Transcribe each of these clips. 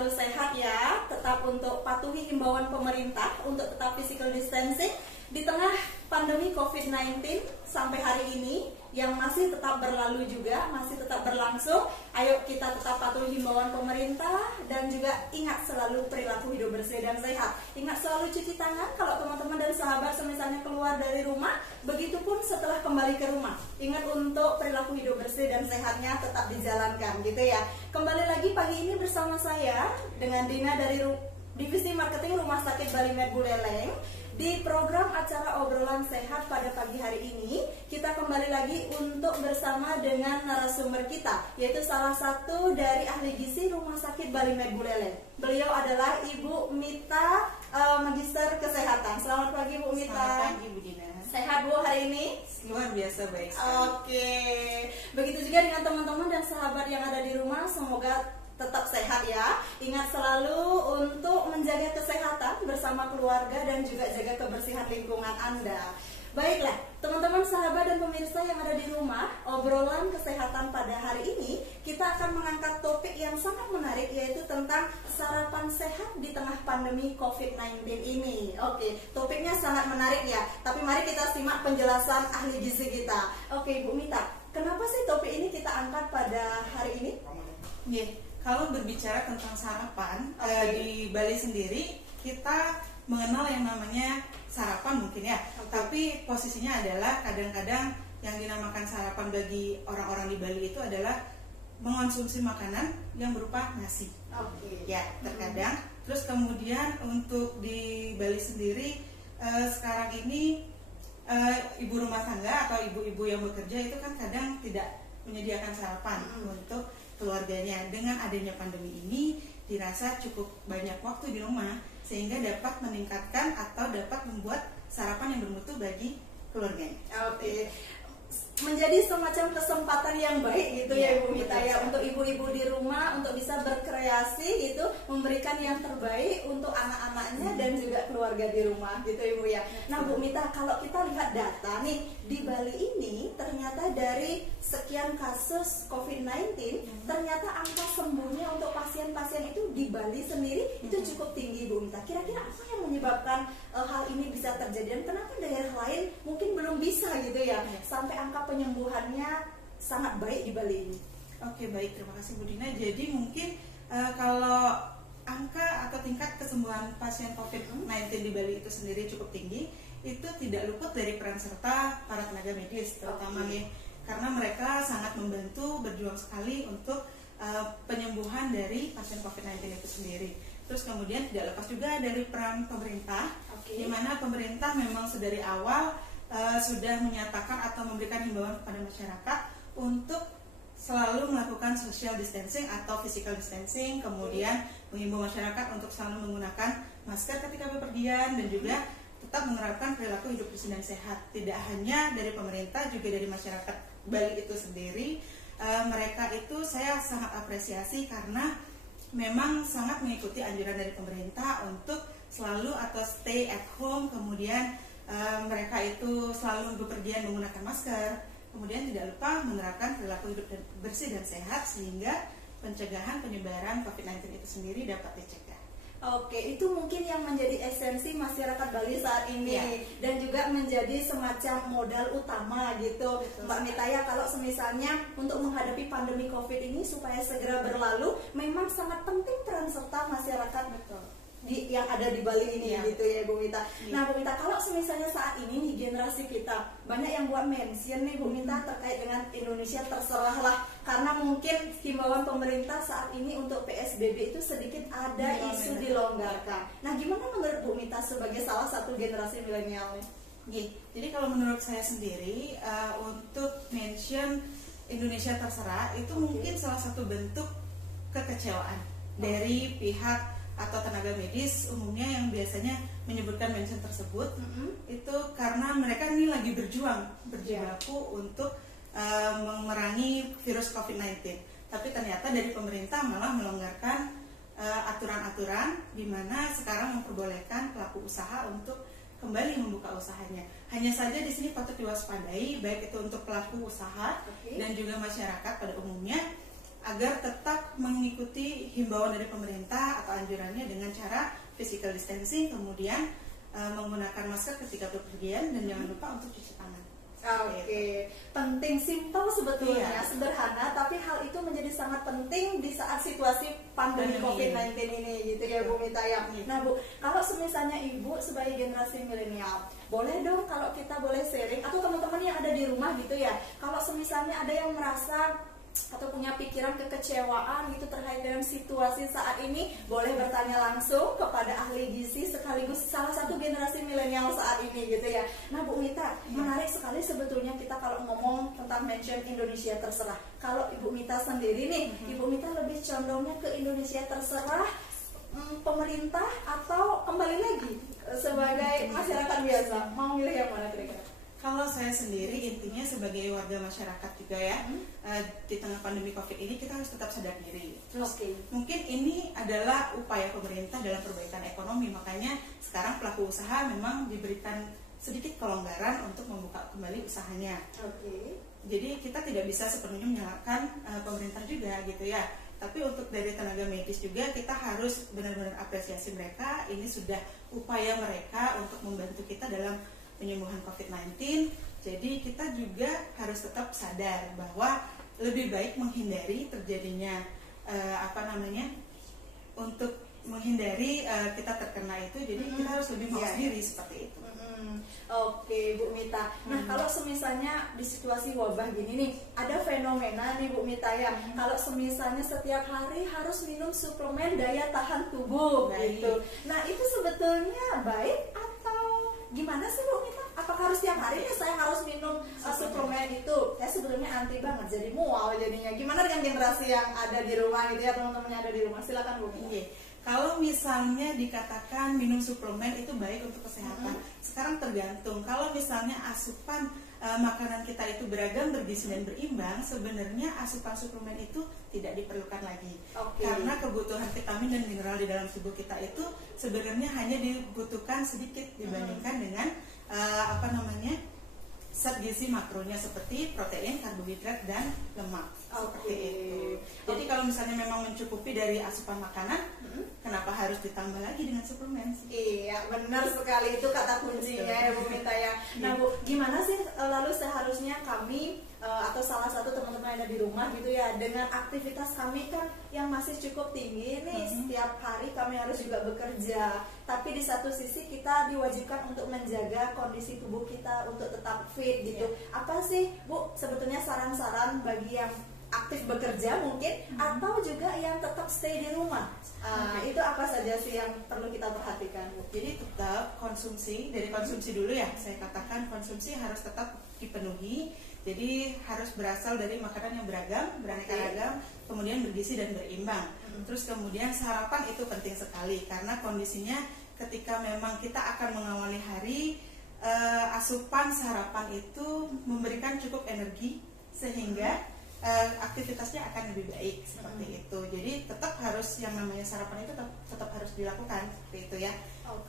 selalu sehat ya. Tetap untuk patuhi himbauan pemerintah untuk tetap physical distancing di tengah pandemi COVID-19 sampai hari ini yang masih tetap berlalu juga, masih tetap berlangsung. Ayo kita tetap patuhi himbauan pemerintah dan juga ingat selalu perilaku hidup bersih dan sehat. Ingat selalu cuci tangan kalau teman-teman dan sahabat misalnya keluar dari rumah, begitupun setelah kembali ke rumah. Ingat untuk perilaku hidup bersih dan sehatnya tetap dijalankan gitu ya. Kembali lagi pagi ini bersama saya dengan Dina dari Divisi Marketing Rumah Sakit Bali Med Buleleng. Di program acara obrolan sehat pada pagi hari ini, kita kembali lagi untuk bersama dengan narasumber kita, yaitu salah satu dari ahli gizi Rumah Sakit Bali Med Buleleng. Beliau adalah Ibu Mita, Magister Kesehatan. Selamat pagi Bu Mita. Selamat pagi Bu Dina. Sehat Bu hari ini? Luar biasa baik sekali. Oke. Begitu juga dengan teman-teman dan sahabat yang ada di rumah, semoga tetap sehat ya. Ingat selalu untuk menjaga kesehatan bersama keluarga dan juga jaga kebersihan lingkungan Anda. Baiklah, teman-teman sahabat dan pemirsa yang ada di rumah, obrolan kesehatan pada hari ini kita akan mengangkat topik yang sangat menarik, yaitu tentang sarapan sehat di tengah pandemi COVID-19 ini. Oke, topiknya sangat menarik ya. Tapi mari kita simak penjelasan ahli gizi kita. Oke, Bu Mita, kenapa sih topik ini kita angkat pada hari ini? Kalau berbicara tentang sarapan, di Bali sendiri kita mengenal yang namanya sarapan mungkin ya. Tapi posisinya adalah kadang-kadang yang dinamakan sarapan bagi orang-orang di Bali itu adalah mengonsumsi makanan yang berupa nasi. Ya, terkadang. Terus kemudian untuk di Bali sendiri sekarang ini ibu rumah tangga atau ibu-ibu yang bekerja itu kan kadang tidak menyediakan sarapan untuk keluarganya. Dengan adanya pandemi ini dirasa cukup banyak waktu di rumah sehingga dapat meningkatkan atau dapat membuat sarapan yang bermutu bagi keluarganya. Oke. Menjadi semacam kesempatan yang baik gitu ya Ibu Mita ya, untuk ibu-ibu di rumah untuk bisa berkreasi gitu, memberikan yang terbaik untuk anak-anaknya dan juga keluarga di rumah gitu Ibu ya. Nah Bu Mita, kalau kita lihat data nih di Bali ini, ternyata dari sekian kasus COVID-19 ternyata angka sembuhnya untuk pasien-pasien itu di Bali sendiri itu cukup tinggi Bu Mita. Kira-kira apa yang menyebabkan hal ini bisa terjadi dan kenapa daerah lain mungkin belum bisa gitu ya sampai angka penyembuhannya sangat baik di Bali ini? Oke, baik, terima kasih Bu Dina. Jadi mungkin kalau angka atau tingkat kesembuhan pasien COVID-19 di Bali itu sendiri cukup tinggi, itu tidak luput dari peran serta para tenaga medis terutama nih, karena mereka sangat membantu, berjuang sekali untuk penyembuhan dari pasien COVID-19 itu sendiri. Terus kemudian tidak lepas juga dari peran pemerintah, di mana pemerintah memang sedari awal sudah menyatakan atau memberikan himbauan kepada masyarakat untuk selalu melakukan social distancing atau physical distancing, kemudian menghimbau masyarakat untuk selalu menggunakan masker ketika bepergian dan juga tetap menerapkan perilaku hidup bersih dan sehat. Tidak hanya dari pemerintah, juga dari masyarakat Bali itu sendiri. Mereka itu saya sangat apresiasi karena memang sangat mengikuti anjuran dari pemerintah untuk selalu atau stay at home, kemudian mereka itu selalu bepergian menggunakan masker, kemudian tidak lupa menerapkan perilaku hidup bersih dan sehat sehingga pencegahan penyebaran COVID-19 itu sendiri dapat dicegah. Oke, itu mungkin yang menjadi esensi masyarakat Bali saat ini dan juga menjadi semacam modal utama gitu. Betul, Mbak Mita ya, kalau misalnya untuk menghadapi pandemi COVID ini supaya segera berlalu, memang sangat penting peran serta masyarakat yang ada di Bali ini gitu ya Bu Mita. Nah Bu Mita, kalau misalnya saat ini nih generasi kita banyak yang buat mention nih Bu Mita terkait dengan Indonesia terserahlah, karena mungkin himbauan pemerintah saat ini untuk PSBB itu sedikit ada isu dilonggarkan. Nah gimana menurut Bu Mita sebagai salah satu generasi milenial nih? Jadi kalau menurut saya sendiri untuk mention Indonesia terserah itu mungkin salah satu bentuk kekecewaan dari pihak atau tenaga medis umumnya yang biasanya menyebutkan mention tersebut itu karena mereka ini lagi berjibaku untuk memerangi virus COVID-19. Tapi ternyata dari pemerintah malah melonggarkan aturan-aturan di mana sekarang memperbolehkan pelaku usaha untuk kembali membuka usahanya. Hanya saja di sini patut diwaspadai baik itu untuk pelaku usaha dan juga masyarakat pada umumnya. agar tetap mengikuti himbauan dari pemerintah atau anjurannya dengan cara physical distancing, kemudian menggunakan masker ketika bepergian, dan jangan lupa untuk cuci tangan. Oke, penting, simpel sebetulnya, sederhana, tapi hal itu menjadi sangat penting di saat situasi pandemi COVID-19 ini, gitu ya Bu Mita ya. Nah Bu, kalau misalnya Ibu sebagai generasi milenial, boleh dong kalau kita boleh sharing, atau teman-teman yang ada di rumah gitu ya, kalau misalnya ada yang merasa atau punya pikiran kekecewaan gitu terkait dengan situasi saat ini, boleh bertanya langsung kepada ahli gizi sekaligus salah satu generasi milenial saat ini gitu ya. Nah Bu Mita, menarik sekali sebetulnya kita kalau ngomong tentang mention Indonesia terserah. Kalau Ibu Mita sendiri nih, Ibu Mita lebih condongnya ke Indonesia terserah, pemerintah, atau kembali lagi sebagai masyarakat biasa, mau milih yang mana kira-kira? Kalau saya sendiri intinya sebagai warga masyarakat juga ya, di tengah pandemi COVID ini kita harus tetap sadar diri. Terus mungkin ini adalah upaya pemerintah dalam perbaikan ekonomi, makanya sekarang pelaku usaha memang diberikan sedikit kelonggaran untuk membuka kembali usahanya. Jadi kita tidak bisa sepenuhnya menyalahkan pemerintah juga gitu ya. Tapi untuk dari tenaga medis juga kita harus benar-benar apresiasi mereka. Ini sudah upaya mereka untuk membantu kita dalam penyembuhan COVID-19. Jadi kita juga harus tetap sadar bahwa lebih baik menghindari terjadinya untuk menghindari kita terkena itu. Jadi kita harus lebih mawas diri seperti itu. Oke Bu Mita. Nah kalau misalnya di situasi wabah gini nih, ada fenomena nih Bu Mita ya, kalau misalnya setiap hari harus minum suplemen daya tahan tubuh gitu. Nah itu sebetulnya baik atau gimana sih Bu Mita? Apakah harus tiap hari nih saya harus minum suplemen itu? Saya sebetulnya anti banget, jadi mual jadinya. Gimana dengan generasi yang ada di rumah gitu ya, teman-teman yang ada di rumah? Silakan Bu Mita. Kalau misalnya dikatakan minum suplemen itu baik untuk kesehatan, sekarang tergantung. Kalau misalnya asupan makanan kita itu beragam, bergizi dan berimbang, sebenarnya asupan suplemen itu tidak diperlukan lagi. Karena kebutuhan vitamin dan mineral di dalam tubuh kita itu sebenarnya hanya dibutuhkan sedikit dibandingkan dengan zat gizi makronya seperti protein, karbohidrat, dan lemak. Seperti itu. Jadi kalau misalnya memang mencukupi dari asupan makanan, kenapa harus ditambah lagi dengan suplemen? Iya, benar sekali, itu kata kuncinya ya Bu Mita ya. Nah Bu, gimana sih lalu seharusnya kami atau salah satu teman-teman yang ada di rumah gitu ya, dengan aktivitas kami kan yang masih cukup tinggi nih, setiap hari kami harus juga bekerja, tapi di satu sisi kita diwajibkan untuk menjaga kondisi tubuh kita untuk tetap fit gitu. Apa sih Bu sebetulnya saran-saran bagi yang aktif bekerja mungkin, atau juga yang tetap stay di rumah? Itu apa saja sih yang perlu kita perhatikan Bu? Jadi tetap konsumsi, dari konsumsi dulu ya, saya katakan konsumsi harus tetap dipenuhi. Jadi harus berasal dari makanan yang beragam, beraneka ragam, kemudian bergizi dan berimbang. Terus kemudian sarapan itu penting sekali, karena kondisinya ketika memang kita akan mengawali hari, asupan sarapan itu memberikan cukup energi sehingga aktivitasnya akan lebih baik seperti itu. Jadi tetap harus yang namanya sarapan itu tetap harus dilakukan seperti itu ya.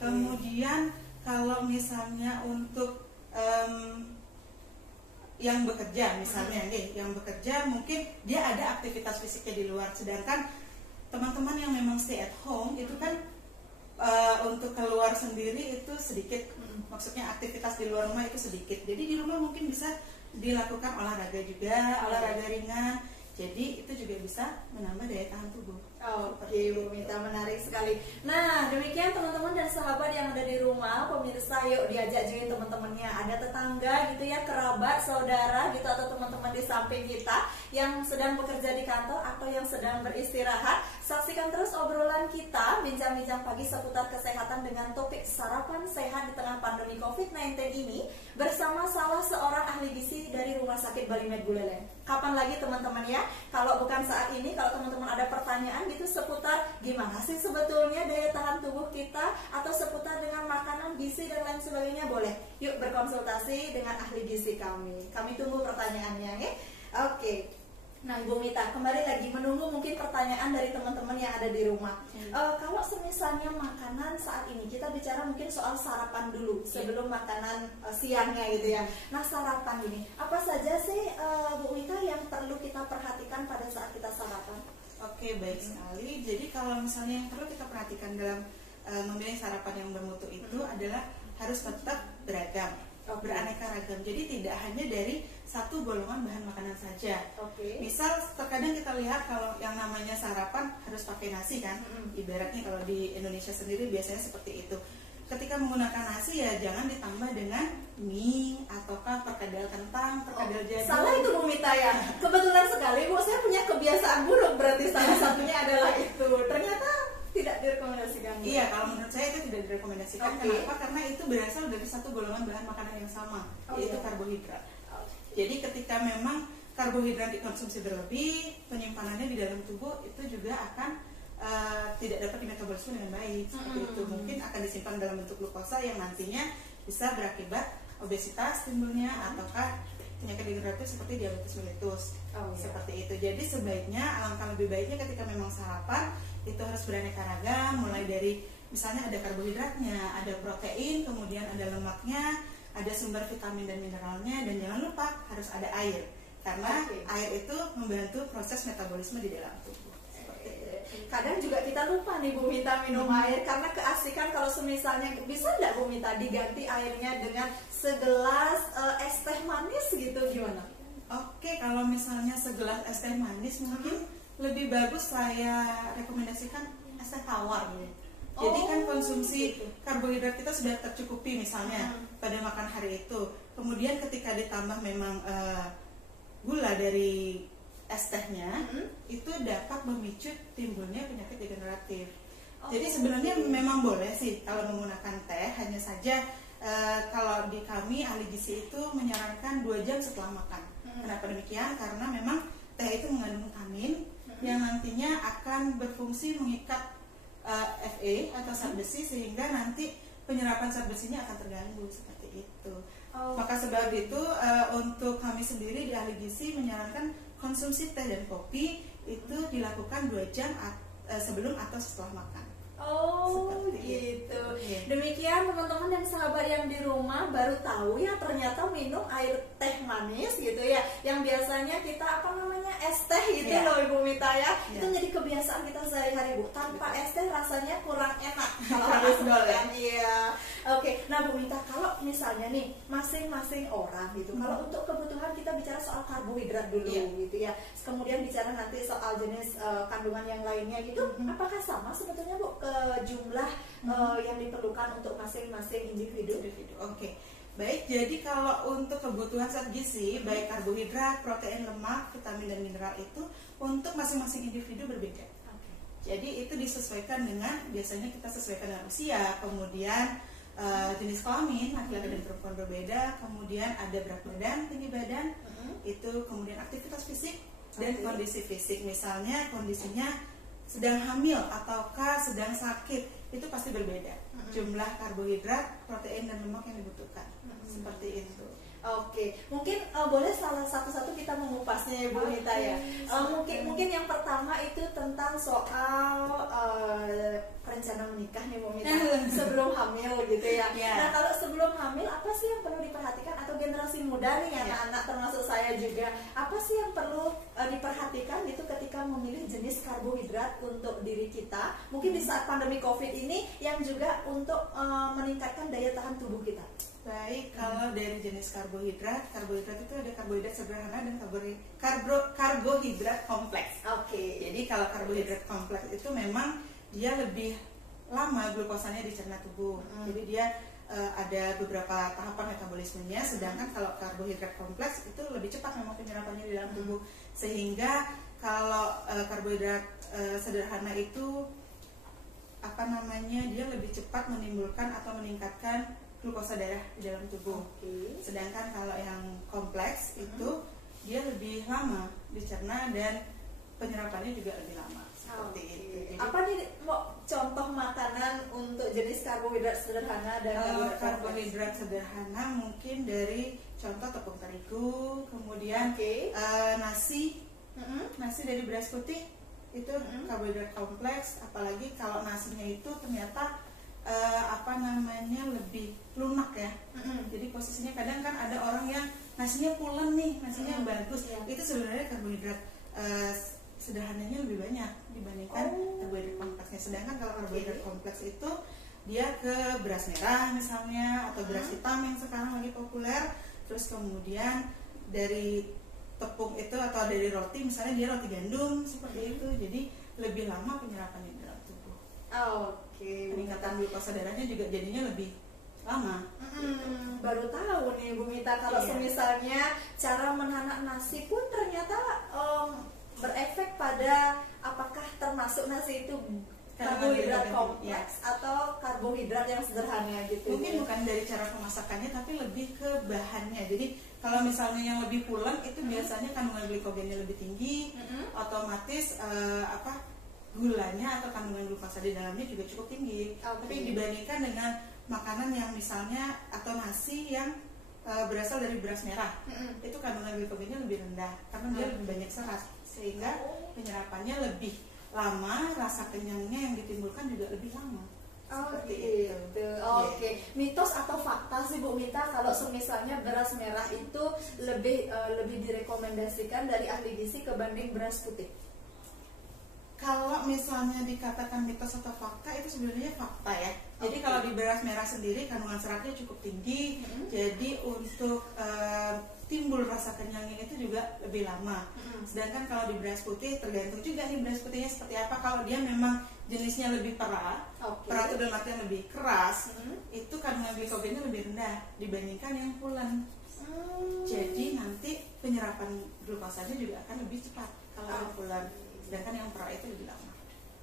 Kemudian kalau misalnya untuk yang bekerja misalnya yang bekerja mungkin dia ada aktivitas fisiknya di luar, sedangkan teman-teman yang memang stay at home itu kan untuk keluar sendiri itu sedikit, maksudnya aktivitas di luar rumah itu sedikit. Jadi di rumah mungkin bisa dilakukan olahraga juga, olahraga ringan. Jadi itu juga bisa menambah daya tahan tubuh. Oke Bu Mita, menarik sekali. Nah demikian teman-teman dan sahabat yang ada di rumah, pemirsa, yuk diajak join teman-temannya, ada tetangga gitu ya, kerabat, saudara gitu, atau teman-teman di samping kita yang sedang bekerja di kantor atau yang sedang beristirahat. Saksikan terus obrolan kita, bincang-bincang pagi seputar kesehatan dengan topik sarapan sehat di tengah pandemi COVID-19 ini bersama salah seorang ahli gizi dari Rumah Sakit Balimed Buleleng. Kapan lagi teman-teman ya, kalau bukan saat ini, kalau teman-teman ada pertanyaan gitu seputar gimana sih sebetulnya daya tahan tubuh kita, atau seputar dengan makanan, gizi dan lain sebagainya, boleh yuk berkonsultasi dengan ahli gizi kami. Kami tunggu pertanyaannya ya. Oke. Nah, Ibu Mita, kembali lagi menunggu mungkin pertanyaan dari teman-teman yang ada di rumah. Kalau semisalnya makanan saat ini, kita bicara mungkin soal sarapan dulu sebelum makanan siangnya gitu ya. Nah, sarapan ini, apa saja sih Bu Mita yang perlu kita perhatikan pada saat kita sarapan? Oke, baik sekali. Jadi kalau misalnya yang perlu kita perhatikan dalam memilih sarapan yang bermutu itu adalah harus tetap beragam, beraneka ragam. Jadi tidak hanya dari satu golongan bahan makanan saja. Misal terkadang kita lihat kalau yang namanya sarapan harus pakai nasi kan. Ibaratnya kalau di Indonesia sendiri biasanya seperti itu. Ketika menggunakan nasi ya jangan ditambah dengan mie ataukah perkedel kentang, perkedel jagung. Salah itu Bu Mita ya. Kebetulan sekali Bu, saya punya kebiasaan buruk, berarti salah satunya adalah itu. Ternyata tidak direkomendasikan. Iya, kalau menurut saya itu tidak direkomendasikan. Kenapa? Karena itu berasal dari satu golongan bahan makanan yang sama, yaitu karbohidrat. Jadi ketika memang karbohidrat dikonsumsi berlebih, penyimpanannya di dalam tubuh itu juga akan tidak dapat dimetabolisme dengan baik. Seperti itu, mungkin akan disimpan dalam bentuk glukosa yang nantinya bisa berakibat obesitas timbulnya ataukah penyakit degeneratif seperti diabetes mellitus. Seperti itu. Jadi sebaiknya, alangkah lebih baiknya ketika memang sarapan itu harus beraneka ragam, mulai dari misalnya ada karbohidratnya, ada protein, kemudian ada lemaknya, ada sumber vitamin dan mineralnya, dan jangan lupa harus ada air, karena air itu membantu proses metabolisme di dalam tubuh. Kadang juga kita lupa nih Bu Mita minum air, karena keasikan kalau semisalnya bisa nggak Bu Mita diganti airnya dengan segelas es teh manis gitu, gimana? Oke, kalau misalnya segelas es teh manis mungkin lebih bagus saya rekomendasikan es teh tawar gitu. Jadi kan konsumsi karbohidrat kita sudah tercukupi misalnya pada makan hari itu. Kemudian ketika ditambah memang gula dari es tehnya, itu dapat memicu timbulnya penyakit degeneratif. Jadi sebenarnya memang boleh sih kalau menggunakan teh, hanya saja kalau di kami ahli gizi itu menyarankan 2 jam setelah makan. Kenapa demikian? Karena memang teh itu mengandung tanin yang nantinya akan berfungsi mengikat Fe atau zat besi, sehingga nanti penyerapan zat besinya akan terganggu seperti itu. Maka sebab itu untuk kami sendiri di ahli gizi menyarankan konsumsi teh dan kopi itu dilakukan 2 jam sebelum atau setelah makan. Gitu. Demikian teman-teman dan sahabat yang di rumah, baru tahu ya ternyata minum air teh manis gitu ya, yang biasanya kita es teh gitu loh Ibu Mita ya. Itu jadi kebiasaan kita sehari-hari Bu. Tanpa es teh rasanya kurang enak kalau harus kan. Iya. Oke. Nah Bu Mita, kalau misalnya nih masing-masing orang gitu, kalau untuk kebutuhan kita bicara soal karbohidrat dulu gitu ya. Kemudian bicara nanti soal jenis kandungan yang lainnya gitu, apakah sama sebetulnya Bu jumlah yang diperlukan untuk masing-masing individu? Oke. Baik, jadi kalau untuk kebutuhan zat gizi, baik karbohidrat, protein, lemak, vitamin dan mineral itu untuk masing-masing individu berbeda. Jadi itu disesuaikan dengan, biasanya kita sesuaikan dengan usia, kemudian jenis kelamin, laki-laki dan perempuan berbeda, kemudian ada berat badan, tinggi badan, itu kemudian aktivitas fisik dan kondisi fisik. Misalnya kondisinya sedang hamil ataukah sedang sakit, itu pasti berbeda jumlah karbohidrat, protein dan lemak yang dibutuhkan. Seperti itu. Oke, mungkin boleh salah satu-satu kita mengupasnya ya Bu Mita ya. Mungkin yang pertama itu tentang soal rencana menikah nih Bu Mita sebelum hamil gitu ya. Nah kalau sebelum hamil apa sih yang perlu diperhatikan, atau generasi muda nih anak-anak termasuk saya juga, apa sih yang perlu diperhatikan itu ketika memilih jenis karbohidrat untuk diri kita, mungkin di saat pandemi COVID ini, yang juga untuk meningkatkan daya tahan tubuh kita? Baik, kalau dari jenis karbohidrat itu ada karbohidrat sederhana dan karbohidrat kompleks. Jadi kalau karbohidrat kompleks itu memang dia lebih lama glukosanya dicerna tubuh. Jadi dia ada beberapa tahapan metabolismenya, sedangkan kalau karbohidrat kompleks itu lebih cepat memang penyerapannya di dalam tubuh. Sehingga kalau karbohidrat sederhana itu dia lebih cepat menimbulkan atau meningkatkan glukosa darah di dalam tubuh. Sedangkan kalau yang kompleks itu dia lebih lama dicerna dan penyerapannya juga lebih lama. Seperti itu. Jadi, apa nih contoh makanan untuk jenis karbohidrat sederhana dan karbohidrat sederhana mungkin dari contoh tepung terigu, kemudian nasi Nasi dari beras putih itu karbohidrat kompleks, apalagi kalau nasinya itu ternyata lebih lunak ya. Jadi posisinya kadang kan ada orang yang nasinya pulen nih, nasinya bagus, itu sebenarnya karbohidrat sederhananya lebih banyak dibandingkan karbohidrat kompleksnya. Sedangkan kalau karbohidrat kompleks itu dia ke beras merah misalnya, atau beras hitam yang sekarang lagi populer, terus kemudian dari tepung itu atau dari roti, misalnya dia roti gandum seperti itu, jadi lebih lama penyerapannya dalam tubuh. Peningkatan glukosa darahnya juga jadinya lebih lama. Baru tahu nih Bu Mita kalau misalnya cara menanak nasi pun ternyata berefek pada apakah termasuk nasi itu karbohidrat kompleks atau karbohidrat yang sederhana gitu. Mungkin bukan dari cara pemasakannya tapi lebih ke bahannya. Jadi kalau misalnya yang lebih pulen itu biasanya kandungan glikogennya lebih tinggi, otomatis gulanya atau kandungan glukosa di dalamnya juga cukup tinggi. Tapi dibandingkan dengan makanan yang misalnya atau nasi yang berasal dari beras merah, itu kandungan glikogennya lebih rendah karena dia lebih banyak serat, sehingga penyerapannya lebih lama, rasa kenyangnya yang ditimbulkan juga lebih lama. Mitos atau fakta sih Bu Mita kalau misalnya beras merah itu lebih direkomendasikan dari ahli gizi kebanding beras putih? Kalau misalnya dikatakan mitos atau fakta, itu sebenarnya fakta ya. Jadi kalau di beras merah sendiri kandungan seratnya cukup tinggi, jadi untuk timbul rasa kenyangnya itu juga lebih lama. Sedangkan kalau di beras putih tergantung juga nih beras putihnya seperti apa. Kalau dia memang jenisnya lebih perak, perak itu dalam artian lebih keras, itu kandungan glikogennya lebih rendah dibandingkan yang pulen. Jadi nanti penyerapan glukosanya juga akan lebih cepat kalau yang pulen. Sedangkan yang perak itu lebih lama.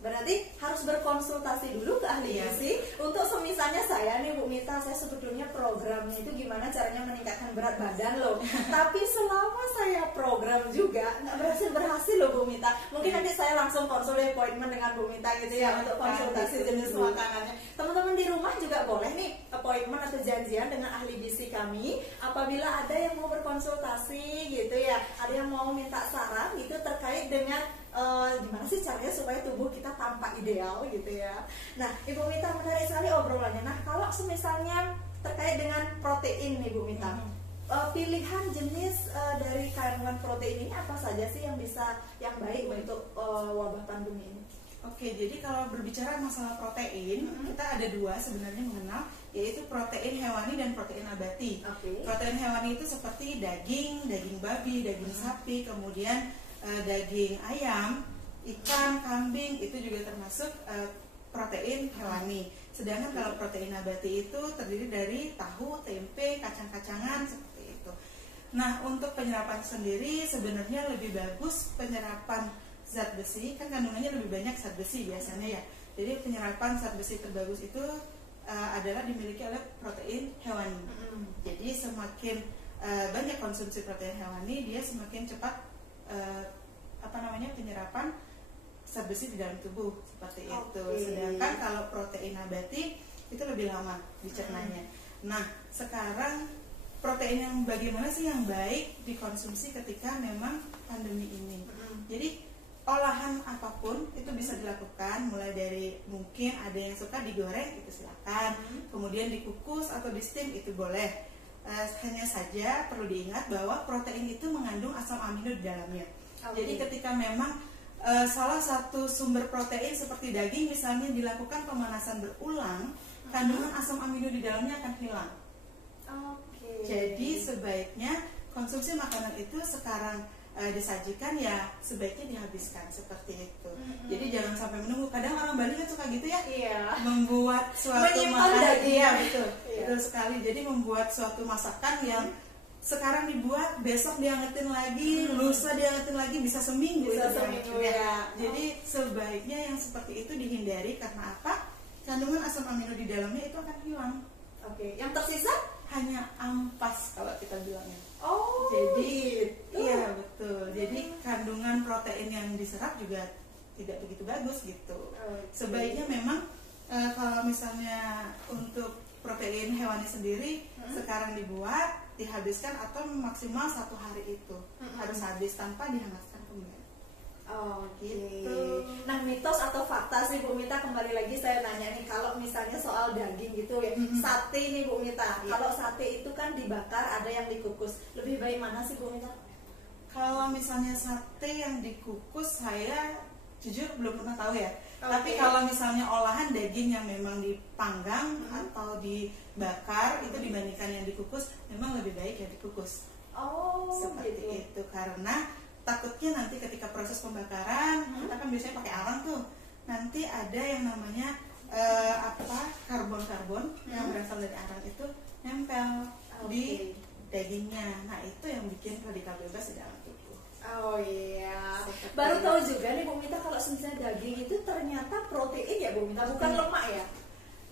Berarti harus berkonsultasi dulu ke ahli gizi. Untuk semisalnya saya nih Bu Mita, saya sebetulnya programnya itu gimana caranya meningkatkan berat badan loh. Tapi selama saya program juga nggak berhasil loh Bu Mita. Mungkin nanti saya langsung konsul appointment dengan Bu Mita gitu ya, untuk konsultasi jenis makanannya. Teman-teman di rumah juga boleh nih appointment atau janjian dengan ahli gizi kami apabila ada yang mau berkonsultasi gitu ya, ada yang mau minta saran gitu terkait dengan gimana sih caranya supaya tubuh kita tampak ideal gitu ya. Nah, Ibu Mita, menarik sekali obrolannya. Nah, kalau misalnya terkait dengan protein nih Bu Mita, pilihan jenis dari kandungan protein ini apa saja sih yang baik untuk wabah pandemi ini? Jadi kalau berbicara masalah protein, kita ada dua sebenarnya mengenal, yaitu protein hewani dan protein nabati. Protein hewani itu seperti daging babi, daging sapi, kemudian daging ayam, ikan, kambing, itu juga termasuk protein hewani. Sedangkan kalau protein nabati itu terdiri dari tahu, tempe, kacang-kacangan seperti itu. Nah, untuk penyerapan sendiri sebenarnya lebih bagus penyerapan zat besi, kan kandungannya lebih banyak zat besi biasanya ya. Jadi penyerapan zat besi terbagus itu adalah dimiliki oleh protein hewani. Jadi semakin banyak konsumsi protein hewani, dia semakin cepat penyerapan zat besi di dalam tubuh seperti itu. Sedangkan kalau protein nabati itu lebih lama dicernanya. Nah, sekarang protein yang bagaimana sih yang baik dikonsumsi ketika memang pandemi ini? Jadi olahan apapun itu bisa dilakukan, mulai dari mungkin ada yang suka digoreng, itu silakan, kemudian dikukus atau di steam itu boleh. Hanya saja perlu diingat bahwa protein itu mengandung asam amino di dalamnya. Jadi ketika memang salah satu sumber protein seperti daging misalnya dilakukan pemanasan berulang, kandungan asam amino di dalamnya akan hilang. Jadi sebaiknya konsumsi makanan itu sekarang disajikan ya sebaiknya dihabiskan seperti itu. Jadi jangan sampai menunggu. Kadang orang Bali kan suka gitu ya, membuat suatu makanan. Betul sekali. Jadi membuat suatu masakan yang sekarang dibuat, besok diangetin lagi, lusa diangetin lagi, bisa seminggu. Jadi sebaiknya yang seperti itu dihindari. Karena apa? Kandungan asam amino di dalamnya itu akan hilang. Yang tersisa hanya ampas kalau kita bilangnya. Jadi iya betul. Jadi kandungan protein yang diserap juga tidak begitu bagus gitu. Sebaiknya memang kalau misalnya untuk protein hewani sendiri sekarang dibuat, dihabiskan atau maksimal 1 hari itu harus habis tanpa dihangatkan kembali. Gitu. Nah, mitos atau fakta sih Bu Mita, kembali lagi saya nanya nih, kalau misalnya soal daging gitu ya, sate nih Bu Mita, kalau sate itu kan dibakar, ada yang dikukus, lebih baik mana sih Bu Mita? Kalau misalnya sate yang dikukus, saya jujur belum pernah tahu ya. Tapi kalau misalnya olahan daging yang memang dipanggang atau dibakar, itu dibandingkan yang dikukus, memang lebih baik yang dikukus. Seperti itu, karena takutnya nanti ketika proses pembakaran, kita kan biasanya pakai arang tuh, nanti ada yang namanya karbon yang berasal dari arang itu nempel di dagingnya. Nah, itu yang bikin radikal bebas di dalam tubuh. Baru tahu juga nih Bu Mita, kalau misalnya daging itu ternyata protein ya Bu Mita, bukan lemak ya?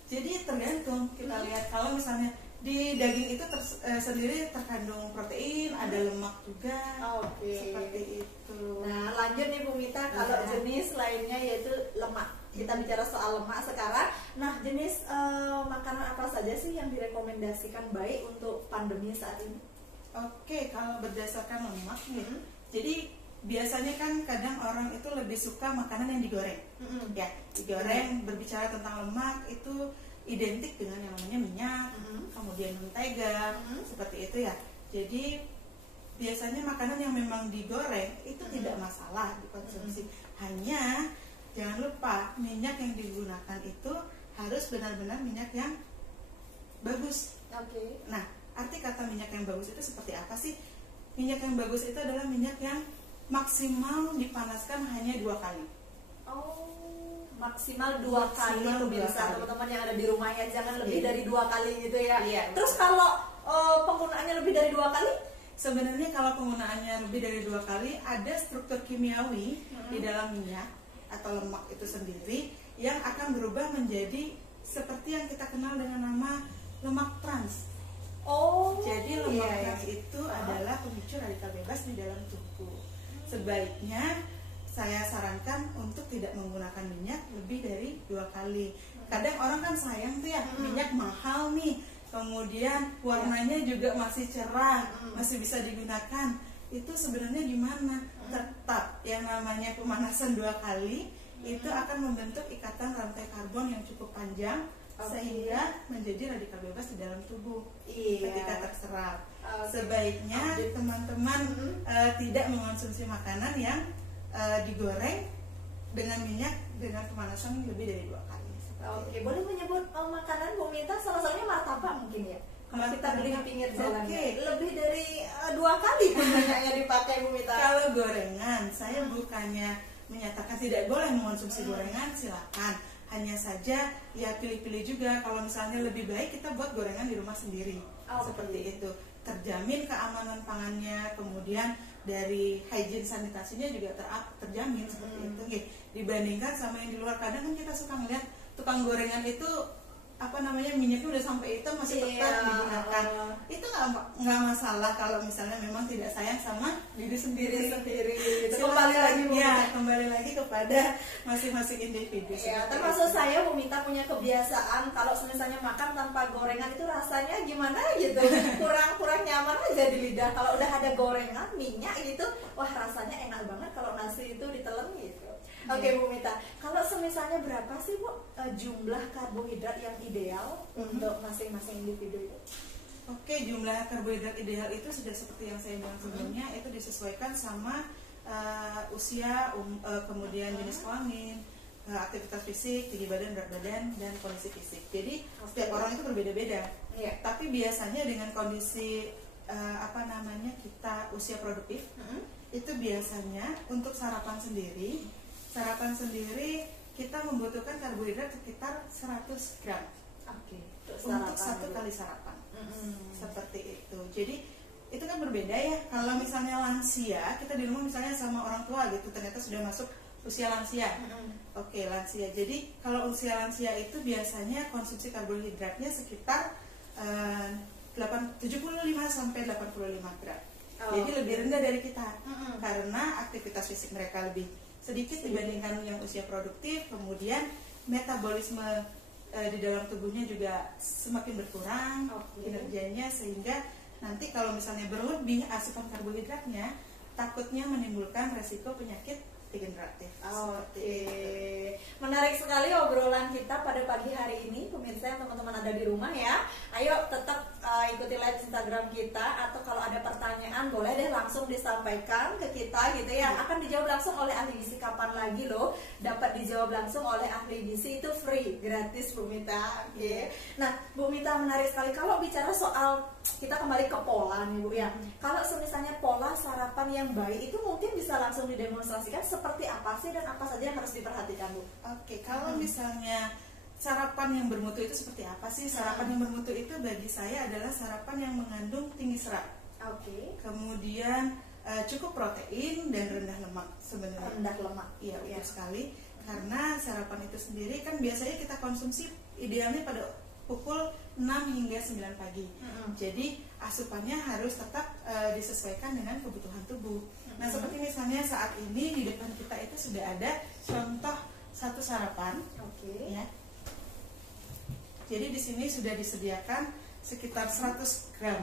Jadi tergantung, kita lihat kalau misalnya di daging itu sendiri terkandung protein, ada lemak juga. Seperti itu. Nah, lanjut nih Bu Mita, kalau jenis lainnya yaitu lemak. Kita bicara soal lemak sekarang. Nah, jenis makanan apa saja sih yang direkomendasikan baik untuk pandemi saat ini? Kalau berdasarkan lemak nih, jadi biasanya kan kadang orang itu lebih suka makanan yang digoreng. Ya, digoreng. Berbicara tentang lemak itu identik dengan yang namanya minyak, kemudian mentega, seperti itu ya. Jadi biasanya makanan yang memang digoreng itu tidak masalah dikonsumsi. Hanya jangan lupa minyak yang digunakan itu harus benar-benar minyak yang bagus. Nah, arti kata minyak yang bagus itu seperti apa sih? Minyak yang bagus itu adalah minyak yang maksimal dipanaskan hanya 2 kali. Maksimal 2 kali pemirsa, teman-teman yang ada di rumahnya, jangan lebih dari 2 kali gitu ya. Terus kalau penggunaannya lebih dari 2 kali? Sebenarnya kalau penggunaannya lebih dari 2 kali, ada struktur kimiawi di dalam minyak atau lemak itu sendiri yang akan berubah menjadi seperti yang kita kenal dengan nama lemak trans. Jadi lemak trans itu adalah pemicu radikal bebas di dalam tubuh. Sebaiknya saya sarankan untuk tidak menggunakan minyak lebih dari 2 kali. Kadang orang kan sayang tuh ya, minyak mahal nih, kemudian warnanya juga masih cerah, masih bisa digunakan. Itu sebenarnya gimana? Tetap yang namanya pemanasan 2 kali itu akan membentuk ikatan rantai karbon yang cukup panjang, sehingga menjadi radikal bebas di dalam tubuh ketika terserap. Sebaiknya teman-teman tidak mengonsumsi makanan yang digoreng dengan minyak dengan pemanasan lebih dari 2 kali. Boleh menyebut makanan Bu Mita, salah satunya martabak mungkin ya? Kalau kita beli di pinggir jalan, lebih dari 2 kali pun minyaknya dipakai Bu Mita. Kalau gorengan, saya bukannya menyatakan tidak boleh mengonsumsi gorengan, silakan. Hanya saja ya pilih-pilih juga. Kalau misalnya lebih baik kita buat gorengan di rumah sendiri, seperti itu. Terjamin keamanan pangannya, kemudian dari hygiene sanitasinya juga terjamin seperti itu. Dibandingkan sama yang di luar, kadang kan kita suka ngeliat tukang gorengan itu minyaknya udah sampai hitam masih tetap digunakan. Itu nggak masalah kalau misalnya memang tidak sayang sama diri sendiri. Kembali lagi kepada masing-masing individu. Termasuk saya Bu Mita punya kebiasaan kalau misalnya makan tanpa gorengan itu rasanya gimana gitu, kurang nyaman aja di lidah. Kalau udah ada gorengan, minyak gitu, wah rasanya enak banget kalau nasi itu ditelan gitu. Bu Mita, kalau misalnya berapa sih Bu jumlah karbohidrat yang ideal untuk masing-masing individu itu? Jumlah karbohidrat ideal itu sudah seperti yang saya bilang sebelumnya, itu disesuaikan sama usia, kemudian jenis kelamin, aktivitas fisik, tinggi badan, berat badan, dan kondisi fisik. Jadi setiap orang itu berbeda-beda. Tapi biasanya dengan kondisi kita usia produktif, itu biasanya untuk sarapan sendiri kita membutuhkan karbohidrat sekitar 100 gram untuk 1 kali sarapan. Seperti itu. Jadi itu kan berbeda ya. Kalau misalnya lansia, kita di rumah misalnya sama orang tua gitu, ternyata sudah masuk usia lansia. Lansia. Jadi kalau usia lansia itu biasanya konsumsi karbohidratnya sekitar 75 sampai 85 gram. Jadi lebih rendah dari kita. Karena aktivitas fisik mereka lebih sedikit dibandingkan yang usia produktif, kemudian metabolisme di dalam tubuhnya juga semakin berkurang kinerjanya, sehingga nanti kalau misalnya berlebih asupan karbohidratnya takutnya menimbulkan resiko penyakit degeneratif. Menarik sekali obrolan kita pada pagi hari ini, pemirsa yang teman-teman ada di rumah ya. Ayo tetap ikuti live Instagram kita, atau kalau ada pertanyaan boleh deh langsung disampaikan ke kita gitu ya. Akan dijawab langsung oleh ahli gizi. Kapan lagi loh dapat dijawab langsung oleh ahli gizi, itu free, gratis Bu Mita. Oke. Nah Bu Mita, menarik sekali kalau bicara soal, kita kembali ke pola nih Bu ya. Kalau misalnya pola sarapan yang baik itu mungkin bisa langsung didemonstrasikan seperti apa sih dan apa saja yang harus diperhatikan Bu? Oke, kalau misalnya sarapan yang bermutu itu seperti apa sih? Sarapan yang bermutu itu bagi saya adalah sarapan yang mengandung tinggi serat. Kemudian cukup protein dan rendah lemak sebenarnya. Rendah lemak. Iya, betul sekali. Karena sarapan itu sendiri kan biasanya kita konsumsi idealnya pada pukul 6 hingga 9 pagi. Jadi asupannya harus tetap disesuaikan dengan kebutuhan tubuh. Nah, seperti misalnya saat ini di depan kita itu sudah ada contoh satu sarapan. Ya. Jadi di sini sudah disediakan sekitar 100 gram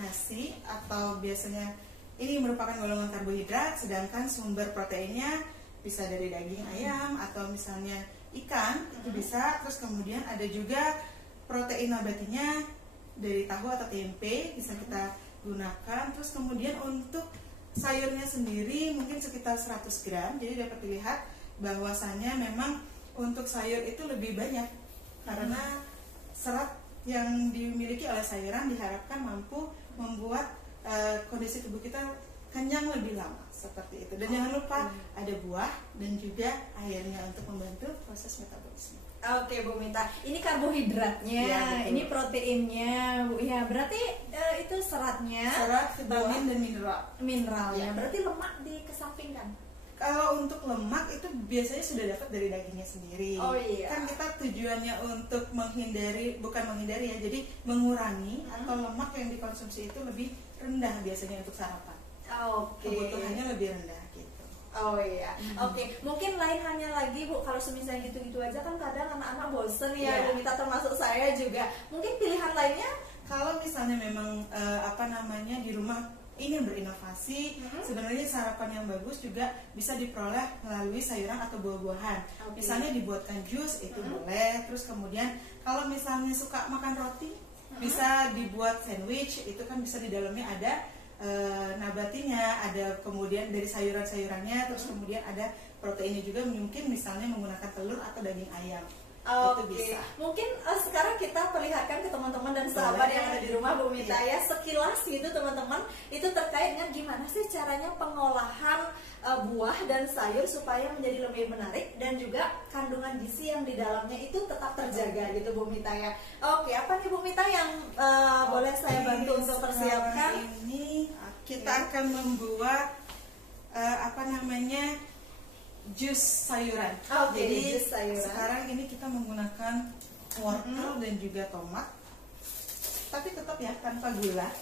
nasi, atau biasanya ini merupakan golongan karbohidrat, sedangkan sumber proteinnya bisa dari daging ayam atau misalnya ikan, itu bisa. Terus kemudian ada juga protein nabatinya dari tahu atau tempe, bisa kita gunakan. Terus kemudian untuk sayurnya sendiri mungkin sekitar 100 gram. Jadi dapat dilihat bahwasanya memang untuk sayur itu lebih banyak, karena serat yang dimiliki oleh sayuran diharapkan mampu membuat kondisi tubuh kita kenyang lebih lama, seperti itu. Dan jangan lupa ada buah dan juga airnya untuk membantu proses metabolisme. Oke Bu Mita, ini karbohidratnya, ya, ini proteinnya Bu ya, berarti itu seratnya, serat, vitamin dan mineralnya. Berarti lemak dikesampingkan. Kalau untuk lemak itu biasanya sudah dapat dari dagingnya sendiri. Kan kita tujuannya untuk bukan menghindari ya, jadi mengurangi atau lemak yang dikonsumsi itu lebih rendah biasanya untuk sarapan. Kebutuhannya lebih rendah gitu. Mungkin lain hanya lagi Bu, kalau misalnya gitu-gitu aja kan kadang anak-anak bosen ya, Bu Mita termasuk saya juga. Mungkin pilihan lainnya kalau misalnya memang di rumah ingin berinovasi, sebenarnya sarapan yang bagus juga bisa diperoleh melalui sayuran atau buah-buahan. Misalnya dibuatkan jus itu boleh. Terus kemudian kalau misalnya suka makan roti, bisa dibuat sandwich, itu kan bisa di dalamnya ada nabatinya, ada kemudian dari sayuran-sayurannya, terus kemudian ada proteinnya juga, mungkin misalnya menggunakan telur atau daging ayam. Itu bisa. Mungkin sekarang kita perlihatkan ke teman-teman dan sahabat yang ada di rumah Bu Mita ya, sekilas gitu teman-teman, itu terkait dengan gimana sih caranya pengolahan buah dan sayur supaya menjadi lebih menarik dan juga kandungan gizi yang di dalamnya itu tetap terjaga gitu Bu Mita ya. Apa nih Bu Mita yang boleh saya bantu untuk persiapkan? Ini kita akan membuat jus sayuran. Jadi jus sayuran. Sekarang ini kita menggunakan wortel dan juga tomat, tapi tetap ya tanpa gula.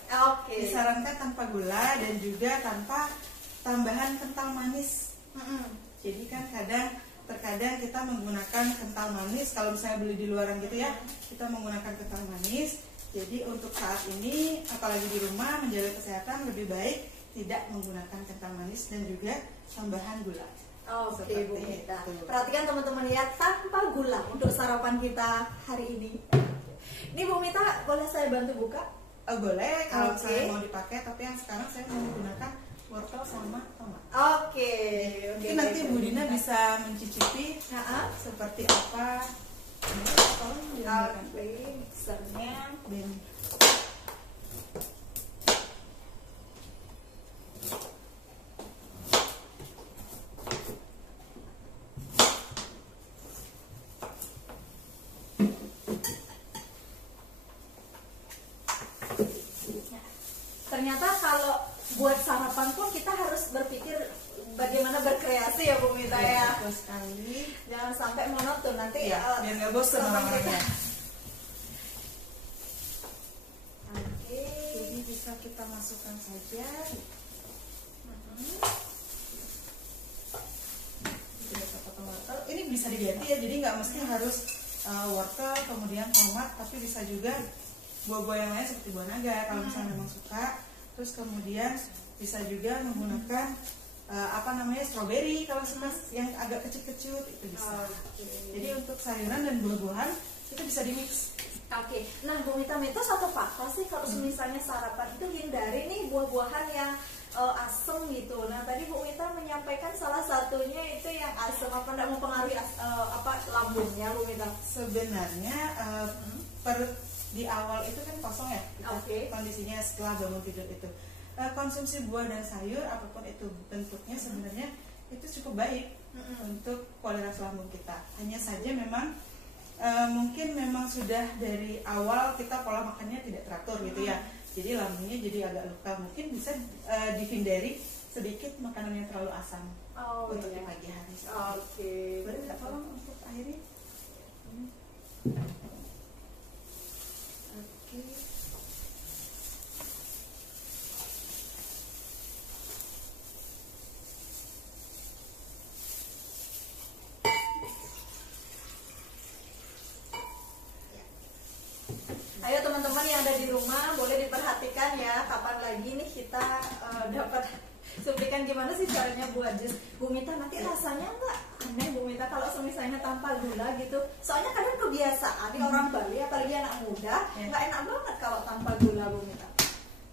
Disarankan tanpa gula dan juga tanpa tambahan kental manis. Jadi kan terkadang kita menggunakan kental manis, kalau misalnya beli di luaran gitu ya, kita menggunakan kental manis. Jadi untuk saat ini, apalagi di rumah menjaga kesehatan, lebih baik tidak menggunakan kental manis dan juga tambahan gula. Bu Mita, perhatikan teman-teman ya, tanpa gula untuk sarapan kita hari ini. Ini Bu Mita, boleh saya bantu buka? Boleh, kalau misalnya mau dipakai, tapi yang sekarang saya mau menggunakan wortel sama tomat. Mungkin nanti Bu Dina bisa mencicipi seperti apa. Mixernya. Ternyata kalau buat sarapan pun kita harus berpikir bagaimana berkreasi ya Bu Mita ya. Betul sekali. Jangan sampai monoton nanti biar nggak bosan orang-orangnya. Jadi bisa kita masukkan saja. Ini bisa diganti ya, jadi nggak mesti harus wortel kemudian tomat, tapi bisa juga buah-buah yang lain seperti buah naga kalau misalnya memang suka. Terus kemudian bisa juga menggunakan strawberry kalau suka yang agak kecut-kecut itu bisa. Jadi untuk sayuran dan buah-buahan itu bisa di mix. Oke, nah Bu Mita, mitos atau fakta sih kalau misalnya sarapan itu hindari nih buah-buahan yang asem gitu. Nah tadi Bu Mita menyampaikan salah satunya itu yang asem, apa tidak mempengaruhi lambungnya Bu Mita? Sebenarnya di awal itu kan kosong ya, kondisinya setelah bangun tidur itu konsumsi buah dan sayur apapun itu bentuknya sebenarnya itu cukup baik untuk kualitas lambung kita. Hanya saja memang mungkin memang sudah dari awal kita pola makannya tidak teratur gitu ya, jadi lambungnya jadi agak luka. Mungkin bisa dihindari sedikit makanan yang terlalu asam untuk di pagi hari. Boleh minta tolong untuk airnya? Ayo teman-teman yang ada di rumah boleh diperhatikan ya, kapan lagi nih kita dapat suntikan gimana sih caranya buat jus. Bu Mita, nanti rasanya nggak aneh Bu Mita kalau misalnya tanpa gula gitu? Soalnya kadang kebiasaan orang Bali apalagi anak muda nggak enak banget kalau tanpa gula Bu Mita.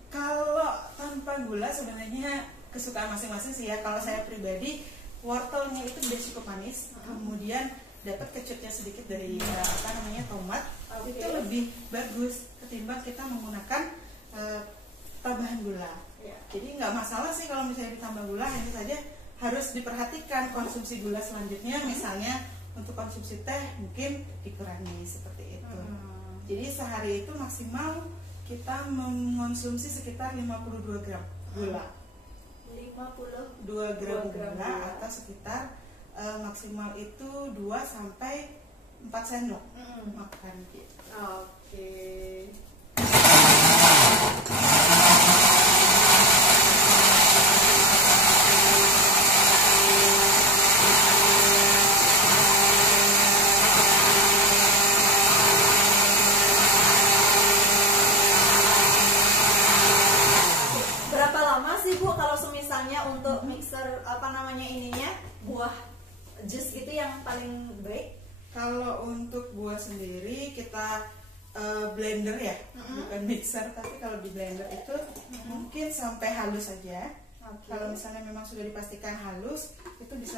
Kalau tanpa gula sebenarnya kesukaan masing-masing sih ya. Kalau saya pribadi wortelnya itu udah cukup manis, kemudian dapat kecutnya sedikit dari tomat, itu lebih bagus ketimbang kita menggunakan tambahan gula. Jadi nggak masalah sih kalau misalnya ditambah gula, hanya saja harus diperhatikan konsumsi gula selanjutnya. Misalnya untuk konsumsi teh mungkin dikurangi seperti itu. Jadi sehari itu maksimal kita mengonsumsi sekitar 52 gram gula. 52 gram gula atau sekitar maksimal itu 2 sampai 4 sendok makan gitu. Berapa lama sih Bu kalau misalnya untuk mixer buah jus itu yang paling baik? Kalau untuk buah sendiri kita blender ya, bukan mixer, tapi kalau di blender itu mungkin sampai halus saja. Kalau misalnya memang sudah dipastikan halus, itu bisa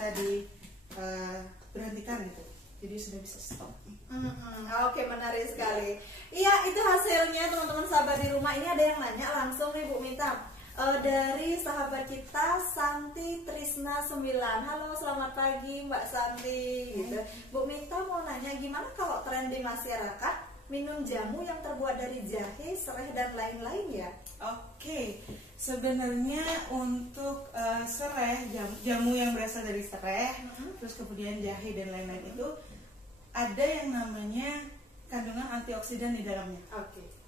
berhentikan gitu. Jadi sudah bisa stop. Oke, menarik sekali. Iya, itu hasilnya teman-teman sahabat di rumah. Ini ada yang nanya langsung nih Bu Mita. Dari sahabat kita Santi Trisna 9. Halo, selamat pagi Mbak Santi gitu. Bu Mita mau nanya gimana kalau tren di masyarakat minum jamu yang terbuat dari jahe, serai dan lain-lain ya? Oke, sebenarnya untuk serai, jamu yang berasal dari serai, terus kemudian jahe dan lain-lain itu ada yang namanya kandungan antioksidan di dalamnya.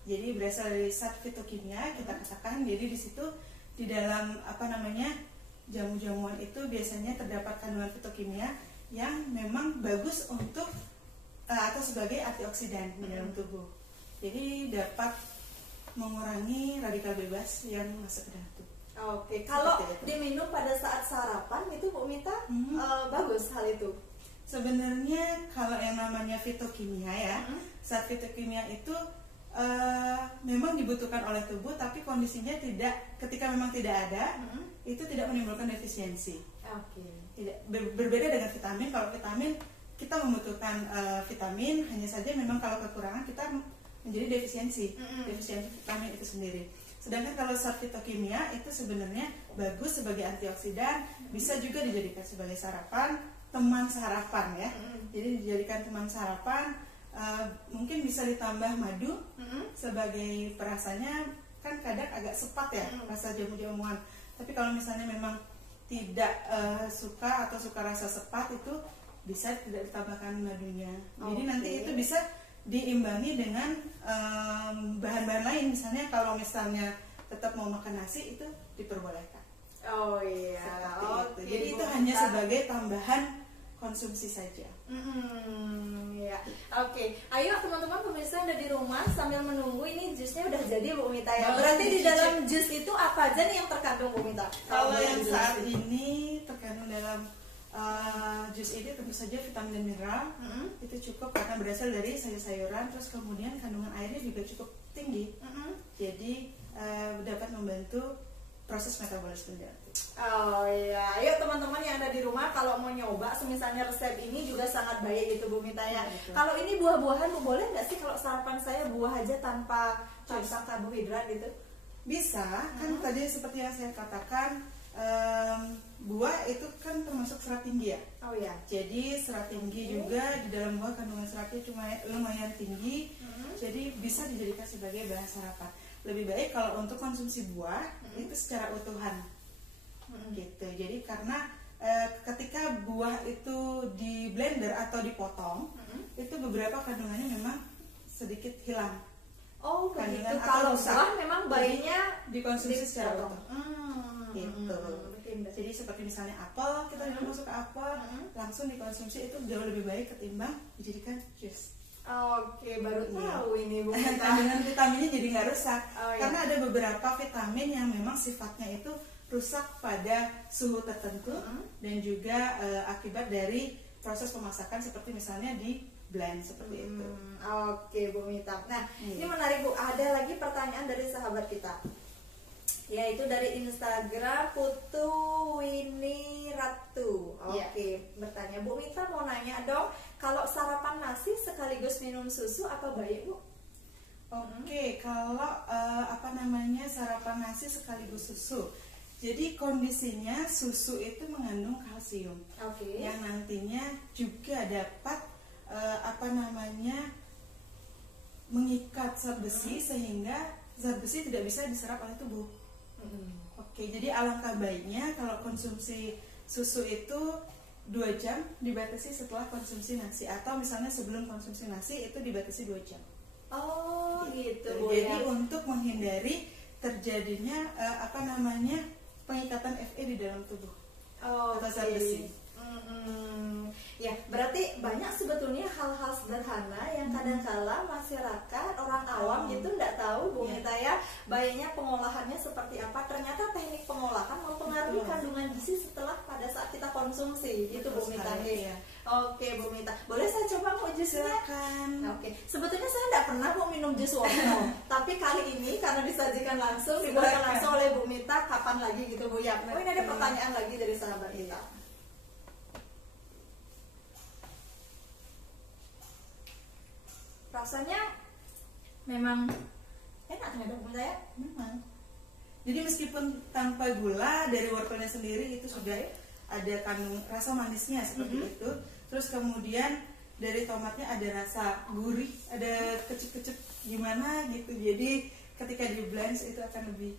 Jadi berasal dari zat fitokimia kita katakan. Jadi di situ di dalam jamu-jamuan itu biasanya terdapat kandungan fitokimia yang memang bagus untuk atau sebagai antioksidan di dalam tubuh. Jadi dapat mengurangi radikal bebas yang masuk ke dalam tubuh. Kalau diminum pada saat sarapan itu Bu Mita bagus hal itu? Sebenarnya kalau yang namanya fitokimia ya, zat fitokimia itu memang dibutuhkan oleh tubuh, tapi kondisinya ketika memang tidak ada, itu tidak menimbulkan defisiensi. Berbeda dengan vitamin. Kalau vitamin kita membutuhkan vitamin, hanya saja memang kalau kekurangan kita menjadi defisiensi vitamin itu sendiri. Sedangkan kalau zat fitokimia itu sebenarnya bagus sebagai antioksidan, bisa juga dijadikan sebagai teman sarapan ya. Jadi dijadikan teman sarapan. Mungkin bisa ditambah madu sebagai perasanya, kan kadang agak sepat ya rasa jamu-jamuan. Tapi kalau misalnya memang tidak suka atau suka rasa sepat, itu bisa tidak ditambahkan madunya. Jadi nanti itu bisa diimbangi dengan bahan-bahan lain. Misalnya kalau misalnya tetap mau makan nasi, itu diperbolehkan. Jadi itu hanya sebagai tambahan konsumsi saja. Oke, ayo teman-teman pemirsa yang ada di rumah sambil menunggu ini jusnya udah jadi Bu Mita ya. Boleh Berarti di dicicip. dalam jus itu apa aja nih yang terkandung Bu Mita? Kalau boleh yang dijelasin. saat ini terkandung dalam jus ini tentu saja vitamin dan mineral itu cukup karena berasal dari sayur-sayuran, terus kemudian kandungan airnya juga cukup tinggi, jadi dapat membantu proses metabolisme jantung. Oh iya, ayo teman-teman yang ada di rumah kalau mau nyoba, misalnya resep ini juga sangat baik gitu Bu Mita ya. Betul. Kalau ini buah-buahan Bu, boleh nggak sih kalau sarapan saya buah aja tanpa karbohidrat gitu? Bisa, kan tadi seperti yang saya katakan, buah itu kan termasuk serat tinggi ya. Oh iya. Jadi serat tinggi juga di dalam buah, kandungan seratnya cuma lumayan tinggi, jadi bisa dijadikan sebagai bahan sarapan. Lebih baik kalau untuk konsumsi buah itu secara utuhan, gitu. Jadi karena ketika buah itu di blender atau dipotong, itu beberapa kandungannya memang sedikit hilang. Oh begitu. Kandungan atau Kalau rusak. buah memang bayinya Dikonsumsi secara utuh. Gitu. Betul. Jadi seperti misalnya apel, kita udah masuk ke apel, langsung dikonsumsi itu jauh lebih baik ketimbang dijadikan jus. Oke, baru tahu ini Bu. Kandungan vitaminnya jadi nggak rusak, Oh, iya. karena ada beberapa vitamin yang memang sifatnya itu rusak pada suhu tertentu dan juga akibat dari proses pemasakan seperti misalnya di blend seperti itu. Oke Bu Mita. Nah Iya. ini menarik Bu. Ada lagi pertanyaan dari sahabat kita, yaitu dari Instagram Putu Winnie Ratu. Iya. Oke, bertanya Bu Mita mau nanya dong, kalau sarapan nasi sekaligus minum susu apa baik Bu? Oke, kalau sarapan nasi sekaligus susu. Jadi kondisinya susu itu mengandung kalsium Oke. yang nantinya juga dapat mengikat zat besi sehingga zat besi tidak bisa diserap oleh tubuh. Oke, jadi alangkah baiknya kalau konsumsi susu itu 2 jam dibatasi setelah konsumsi nasi, atau misalnya sebelum konsumsi nasi itu dibatasi 2 jam. Oh gitu Bu Jadi ya. untuk menghindari terjadinya pengikatan Fe di dalam tubuh. atau zat besi. Ya, berarti banyak sebetulnya hal-hal sederhana yang kadang-kala masyarakat orang awam gitu nggak tahu Bu Mita ya, baiknya pengolahannya seperti apa. Ternyata teknik pengolahan mempengaruhi kandungan gizi setelah pada saat kita konsumsi. Itu Bu Mita. Iya. Oke Bu Mita, boleh saya coba mau jusnya? Silakan. Oke, sebetulnya saya nggak pernah mau minum jus wortel, tapi kali ini karena disajikan langsung, dibuatkan langsung oleh Bu Mita, kapan lagi gitu Bu ya? Oh ini ada pertanyaan lagi dari sahabat kita. Rasanya memang enak ya dong Bu ya? Memang. Jadi meskipun tanpa gula, dari wortelnya sendiri itu sudah ada kandung rasa manisnya seperti itu. Terus kemudian dari tomatnya ada rasa gurih, ada kecup-kecup gimana gitu. Jadi ketika di blend itu akan lebih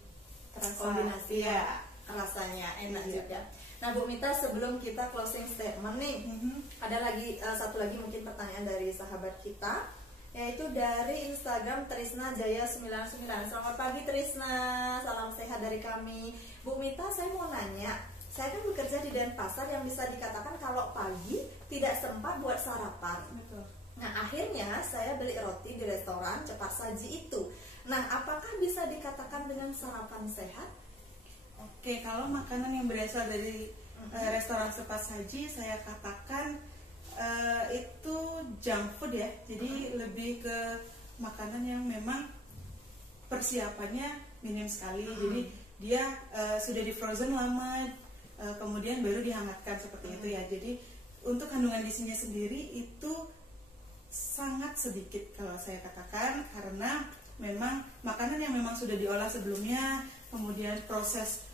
terasa. Kombinasi ya, rasanya enak juga. Nah Bu Mita, sebelum kita closing statement nih, ada lagi satu lagi mungkin pertanyaan dari sahabat kita, yaitu dari Instagram Trisna Jaya 99. Selamat pagi Trisna, salam sehat dari kami. Bu Mita, saya mau nanya, saya kan bekerja di Denpasar yang bisa dikatakan kalau pagi tidak sempat buat sarapan. Betul. Nah akhirnya saya beli roti di restoran cepat saji itu. Nah apakah bisa dikatakan dengan sarapan sehat? Oke, kalau makanan yang berasal dari restoran cepat saji, saya katakan itu junk food ya. Jadi lebih ke makanan yang memang persiapannya minim sekali. Jadi dia sudah di frozen lama, kemudian baru dihangatkan seperti itu ya. Jadi untuk kandungan gizinya sendiri itu sangat sedikit kalau saya katakan, karena memang makanan yang memang sudah diolah sebelumnya, kemudian proses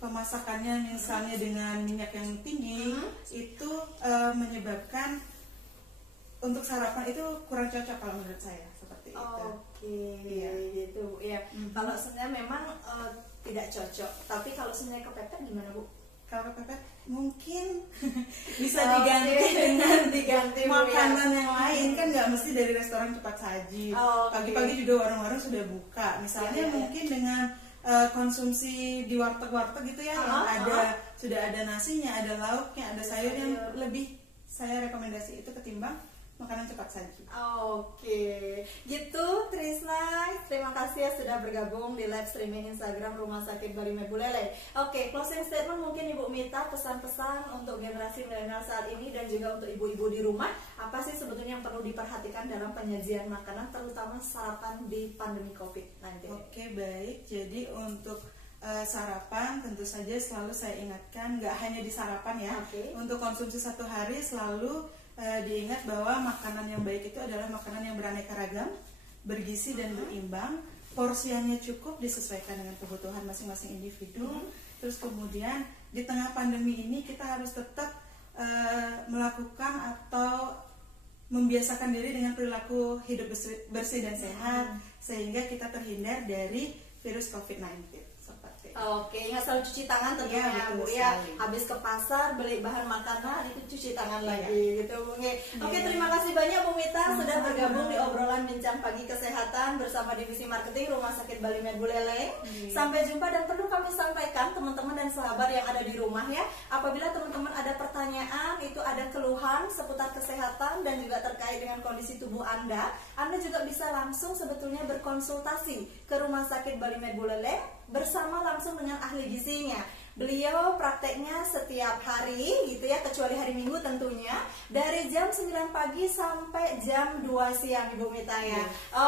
pemasakannya misalnya dengan minyak yang tinggi, itu menyebabkan untuk sarapan itu kurang cocok kalau menurut saya seperti itu. Oke, Iya. gitu ya. Kalau sebenarnya memang tidak cocok, tapi kalau sebenarnya kepepet gimana Bu? Kalau kepepet mungkin bisa diganti dengan diganti Bu, makanan ya. yang lain, kan nggak mesti dari restoran cepat saji. Oke. Pagi-pagi juga warung-warung sudah buka. Misalnya Iya. mungkin dengan konsumsi di warteg-warteg gitu ya, yang sudah ada nasinya, ada lauknya, ada sayur yang lebih saya rekomendasi itu ketimbang makanan cepat saji. Oke, gitu Trisna. Terima kasih ya sudah bergabung di live streaming Instagram Rumah Sakit Bali Med Buleleng. Oke, closing statement mungkin Ibu Mita, pesan-pesan untuk generasi milenial saat ini dan juga untuk ibu-ibu di rumah. Apa sih sebetulnya yang perlu diperhatikan dalam penyajian makanan, terutama sarapan di pandemi COVID-19? Oke, baik. Jadi untuk sarapan tentu saja selalu saya ingatkan, nggak hanya di sarapan ya. Untuk konsumsi satu hari selalu diingat bahwa makanan yang baik itu adalah makanan yang beraneka ragam, bergizi dan berimbang, porsiannya cukup disesuaikan dengan kebutuhan masing-masing individu. Terus kemudian di tengah pandemi ini kita harus tetap melakukan atau membiasakan diri dengan perilaku hidup bersih dan sehat, sehingga kita terhindar dari virus COVID-19. Oke, ingat selalu cuci tangan tentunya ya, Bu ya. Habis ke pasar beli bahan makanan itu cuci tangan lagi gitu Bu. Oke, terima kasih banyak Bu Mita sudah bergabung di obrolan bincang pagi kesehatan bersama divisi marketing Rumah Sakit Bali Med Buleleng. Sampai jumpa, dan perlu kami sampaikan teman-teman dan sahabat yang ada di rumah ya, apabila teman-teman ada pertanyaan, itu ada keluhan seputar kesehatan dan juga terkait dengan kondisi tubuh Anda juga bisa langsung sebetulnya berkonsultasi ke Rumah Sakit Bali Med Buleleng bersama langsung dengan ahli gizinya. Beliau prakteknya setiap hari gitu ya, kecuali hari Minggu tentunya, dari jam 9 pagi sampai jam 2 siang Ibu Mita ya.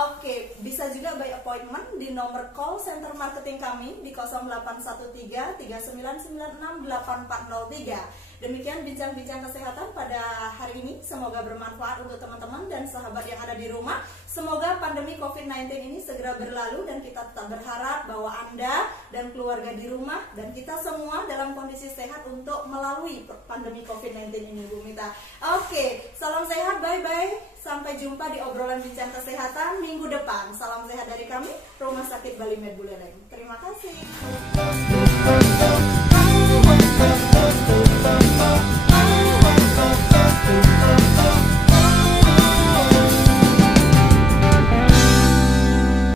Oke, bisa juga by appointment di nomor call center marketing kami di 0813 3996 8403. Demikian bincang-bincang kesehatan pada hari ini. Semoga bermanfaat untuk teman-teman dan sahabat yang ada di rumah. Semoga pandemi COVID-19 ini segera berlalu dan kita tetap berharap bahwa Anda dan keluarga di rumah dan kita semua dalam kondisi sehat untuk melalui pandemi COVID-19 ini Bu Mita. Oke, salam sehat, bye-bye. Sampai jumpa di obrolan bincang kesehatan minggu depan. Salam sehat dari kami, Rumah Sakit Bali Med Buleleng. Terima kasih.